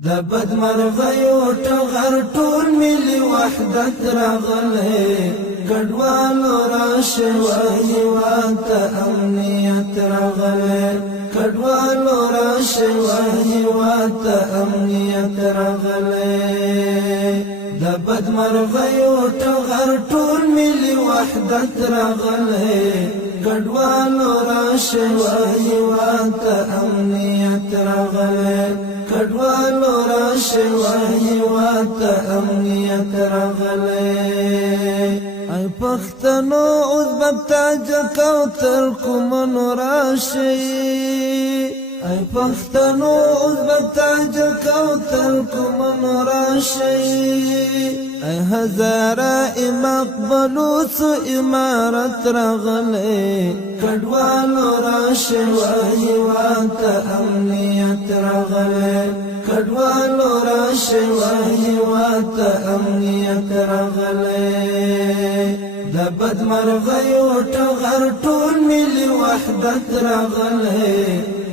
د بدمرغیو ټغر ټول ملي وحدت راغلی ګډوالو راشه هیواد ته امنیت راغلی ګډوالو راشه هیواد ته امنیت راغلی د بدمرغیو ټغر ټول ملي وحدت راغلی ګډوالو راشه هیواد ته امنیت راغلی کډوالو راشه هیواد ته امنیت راغلی ای پښتنو اوس به تاج کوتر کومنو راشي ای پښتنو اوس به تاج کوتر کومنو راشي ای هزاره مقبلوس امارت راغلی کډوالو راشه هیواد ته امنیت راغلی کډوالو راشه هیواد ته امنیت راغلی د بدمرغیو ټغر ټول ملي وحدت راغلی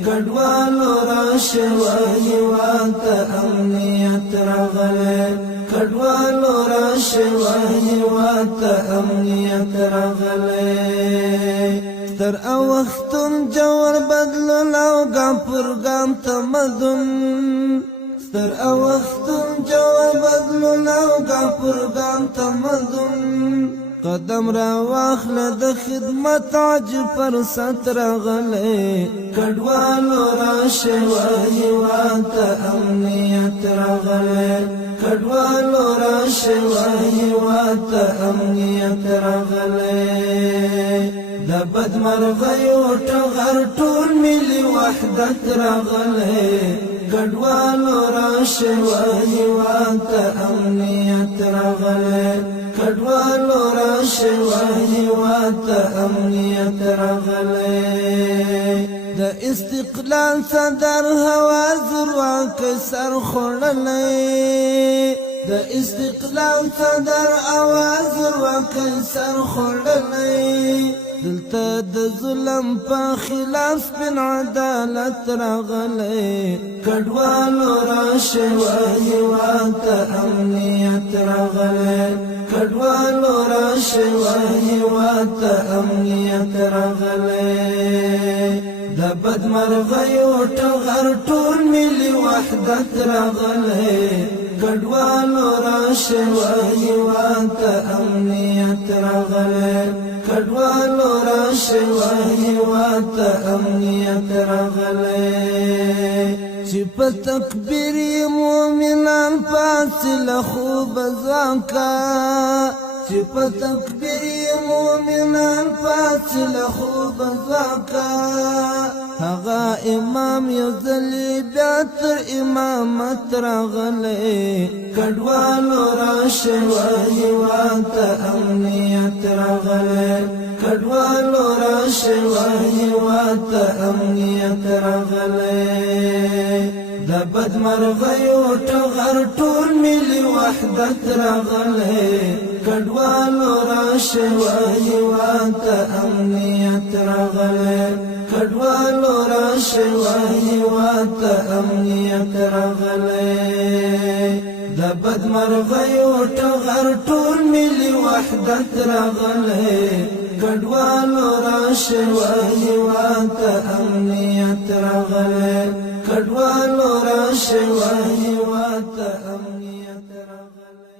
کډوالو راشه هیواد ته امنیت راغلی کډوالو راشه هیواد ته امنیت راغلی تر اوختون جوړ بدلول او ګام پر ګام تمدن تر اوختون جوړ بدلول او ګام پر ګام تمدن قدم را واخله د خدمت عج پر ستر غلې کډوالو راشه هیواد ته امنیت راغلی کډوالو راشه هیواد ته امنیت راغلی د بدمرغیو ټغر ټول ملي وحدت راغلی کډوالو راشه هیواد ته امنیت راغلی کډوالو راشه هیواد ته امنیت راغلی د استقلال صدر حواضر واقع سر خوړلی د استقلال صدر حواضر واقع سر خوړلی دلته د ظلم په خلاف سپین عدالت راغلی کډوالو راشه هیواد ته امنیت راغلی کډوالو راشه هیواد ته امنیت راغلی د بدمرغیو ټغر ټول ملي وحدت راغلی کډوالو راشه هیواد ته امنیت راغلی کډوالو راشه هیواد ته امنیت راغلی چې په تکبیر مومنان فاصل خوب ځانکا چې په تکبیر مومنان فاصل خوب ځانکا هغه امام یو ځلې بیا تر امامت راغلی کډوالو راشه هیواد ته امنیت راغلی کډوالو راشه هیواد ته امنیت راغلی د بدمرغیو ټغر ټول ملي وحدت راغلی کډوالو راشه هیواد ته امنیت راغلی کډوالو راشه هیواد ته امنیت راغلی د بدمرغیو ټغر ټول ملي وحدت راغلی کډوالو راشه هیواد ته امنیت راغلی کډوالو راشه هیواد ته امنیت راغلی